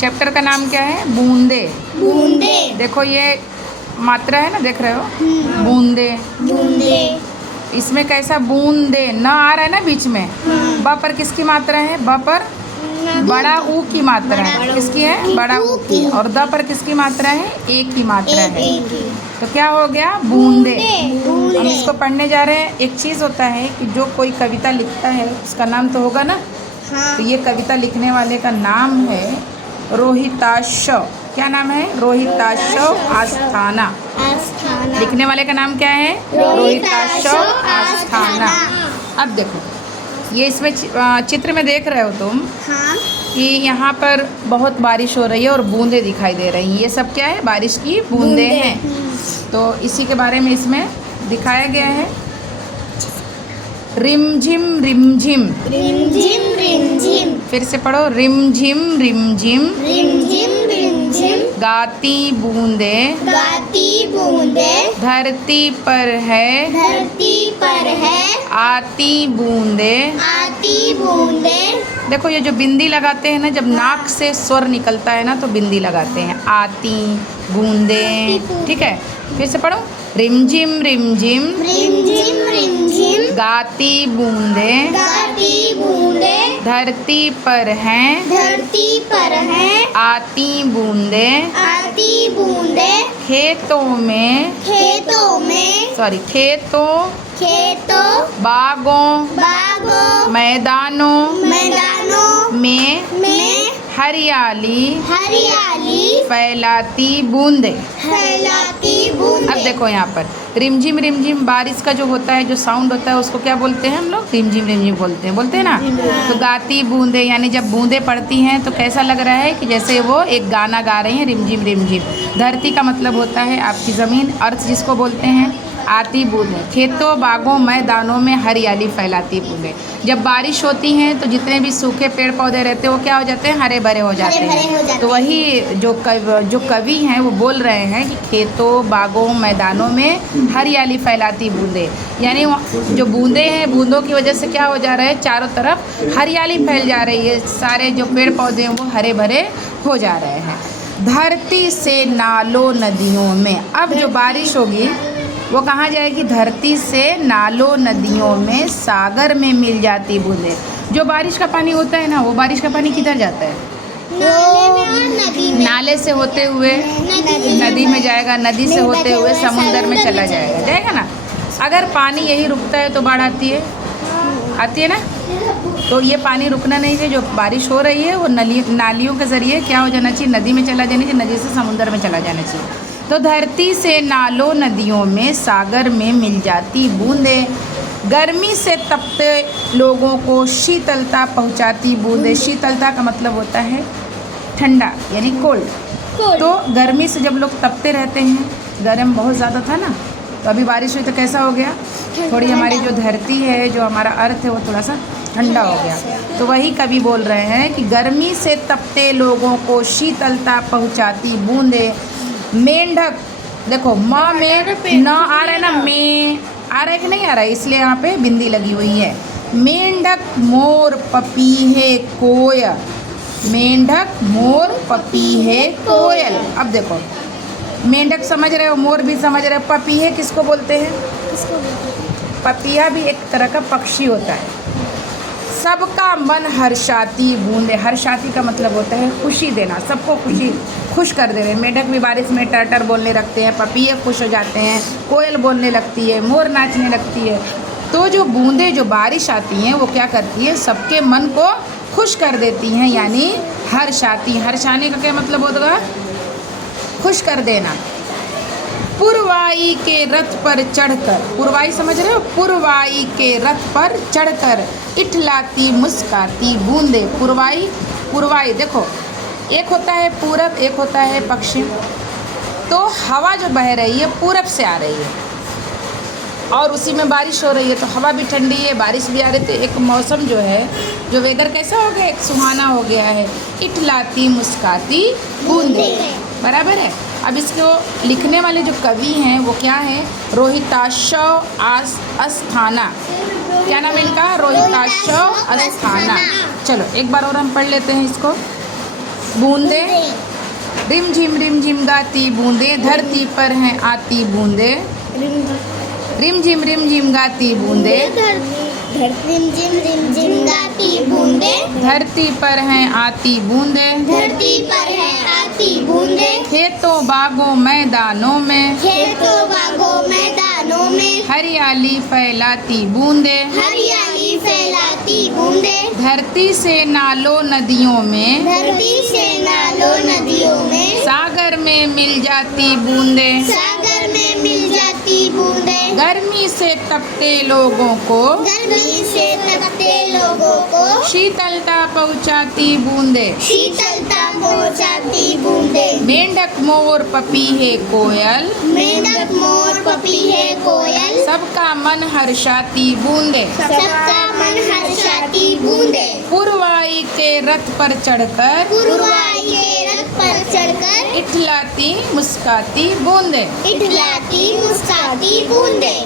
Chapter का नाम क्या है? बूंदे। बूंदे। देखो ये मात्रा है ना, देख रहे हो? बूंदे। बूंदे। इसमें कैसा बूंदे न आ रहा है ना बीच में। ब पर किसकी मात्रा है? ब पर बड़ा ऊ की मात्रा है। किसकी है? बड़ा ऊ की। और द पर किसकी मात्रा है? ए की मात्रा है। तो क्या हो गया? बूंदे। हम इसको पढ़ने जा रहे हैं। एक चीज़ होता है कि जो कोई कविता लिखता है उसका नाम तो होगा ना। तो ये कविता लिखने वाले का नाम है रोहिताश। क्या नाम है? रोहिताश आस्थाना। लिखने वाले का नाम क्या है? रोहिताश आस्थाना। अब देखो ये इसमें चित्र में देख रहे हो तुम कि यहाँ पर बहुत बारिश हो रही है और बूंदें दिखाई दे रही हैं। ये सब क्या है? बारिश की बूंदें हैं। तो इसी के बारे में इसमें दिखाया गया है। रिमझिम रिमझिम। रिमझिम रिमझिम। फिर से पढ़ो। रिमझिम रिमझिम। रिमझिम रिमझिम। गाती बूंदे गाती बूंदे धरती पर है, धरती पर है, आती बूंदे। आती बूंदे। देखो ये जो बिंदी लगाते हैं ना, जब नाक से स्वर निकलता है ना तो बिंदी लगाते हैं। आती बूंदे। ठीक है, फिर से पढ़ो। रिमझिम रिमझिम। रिमझिम रिमझिम। गाती बूंदे गाती बूंदे धरती पर हैं, धरती पर है, आती बूंदे। आती बूंदे खेतों में, खेतों में, खेतों, खेतों, बागों, बागों, मैदानों मैदानों में में हरियाली हरियाली फैलाती बूंदे। फैलाती बूंदे। अब देखो यहाँ पर रिमझिम रिमझिम बारिश का जो होता है, जो साउंड होता है उसको क्या बोलते हैं हम लोग? रिमझिम रिमझिम बोलते हैं ना। तो गाती बूंदे यानी जब बूंदें पड़ती हैं तो कैसा लग रहा है कि जैसे वो एक गाना गा रही हैं। रिमझिम रिमझिम। धरती का मतलब होता है आपकी ज़मीन, अर्थ जिसको बोलते हैं। आती बूंदें खेतों, बागों, मैदानों में हरियाली फैलाती बूंदें। जब बारिश होती हैं तो जितने भी सूखे पेड़ पौधे रहते हैं वो क्या हो जाते हैं? हरे भरे हो जाते हैं। तो वही जो कवि हैं वो बोल रहे हैं कि खेतों, बागों, मैदानों में हरियाली फैलाती बूंदें। यानी जो बूंदें हैं, बूंदों की वजह से क्या हो जा रहा है? चारों तरफ हरियाली फैल जा रही है। सारे जो पेड़ पौधे हैं वो हरे भरे हो जा रहे हैं। धरती से नालों नदियों में। अब जो बारिश होगी वो कहाँ जाएगी? धरती से नालों नदियों में, सागर में मिल जाती बूंदें। जो बारिश का पानी होता है ना, वो बारिश का पानी किधर जाता है? नाले में और नदी में। नाले से होते हुए नदी में जाएगा, नदी से होते हुए समुंदर में चला जाएगा ना। अगर पानी यही रुकता है तो बाढ़ आती है ना। तो ये पानी रुकना नहीं चाहिए। जो बारिश हो रही है वो नालियों के ज़रिए क्या हो जाना चाहिए? नदी में चला जाना चाहिए, नदी से समुंदर में चला जाना चाहिए। तो धरती से नालों नदियों में, सागर में मिल जाती बूंदें। गर्मी से तपते लोगों को शीतलता पहुंचाती बूंदें। शीतलता का मतलब होता है ठंडा यानी कोल्ड। तो गर्मी से जब लोग तपते रहते हैं, गर्म बहुत ज़्यादा था ना, तो अभी बारिश हुई तो कैसा हो गया? थोड़ी हमारी जो धरती है, जो हमारा अर्थ है वो थोड़ा सा ठंडा हो गया। तो वही कवि बोल रहे हैं कि गर्मी से तपते लोगों को शीतलता पहुंचाती बूंदें। मेंढक, देखो माँ में न आ रहा है ना, में आ रहा है कि नहीं आ रहा है, इसलिए यहाँ पे बिंदी लगी हुई है। मेंढक, मोर, पपीहे, कोयल। मेंढक, मोर, पपीहे, कोयल। अब देखो मेंढक समझ रहे हो, मोर भी समझ रहे हो, पपीहे किसको बोलते हैं? पपीहा भी एक तरह का पक्षी होता है। सबका मन हर्षाती बूंदे। हर्षाती का मतलब होता है खुशी देना, सबको खुश कर दे रहे हैं। मेढक भी बारिश में टर बोलने लगते हैं, पपीहे खुश हो जाते हैं, कोयल बोलने लगती है, मोर नाचने लगती है। तो जो बूंदें जो बारिश आती हैं वो क्या करती है? सबके मन को खुश कर देती हैं, यानी हर्षाती। हर्षाने का क्या मतलब होगा? खुश कर देना। पुरवाई के रथ पर चढ़कर, पुरवाई समझ रहे हो? पुरवाई के रथ पर चढ़कर इठलाती मुस्काती बूंदे। पुरवाई देखो, एक होता है पूरब, एक होता है पश्चिम। तो हवा जो बह रही है पूरब से आ रही है और उसी में बारिश हो रही है, तो हवा भी ठंडी है, बारिश भी आ रही है। तो एक मौसम जो है, जो वेदर कैसा हो गया? एक सुहाना हो गया है। इठलाती मुस्काती बूंदे, बराबर है। अब इसको लिखने वाले जो कवि हैं वो क्या है? रोहिताश आस्थाना। क्या नाम है इनका? रोहिताश आस्थाना। चलो एक बार और हम पढ़ लेते हैं इसको। बूंदे रिम झिम गाती बूंदे, धरती पर हैं आती बूंदे। रिम झिम गाती बूंदे, रिम झिम गाती बूंदे, धरती पर हैं आती बूंदे। धरती पर है आती बूंदे, खेतों बागों मैदानों में, खेतों बागों मैदानों में, हरियाली फैलाती बूंदे। हरियाली फैलाती बूंदे, धरती से नालों नदियों में, धरती से नालों नदियों में, सागर में मिल जाती बूंदे। सागर में मिल जाती बूंदे, गर्मी से तपते लोगों को, गर्मी से तपते लोगों को, शीतलता पहुंचाती बूंदे। शीतलता पहुंचाती बूंदे। मेंढक मोर पपीहे कोयल, मेंढक मोर पपीहे कोयल, सबका मन हर्षाती बूंदे। सबका मन हर्षाती बूंदे। पुरवाई के रथ पर चढ़कर, पुरवाई के रथ पर चढ़कर, इठलाती मुस्काती बूंदे। इठलाती मुस्काती बूंदे।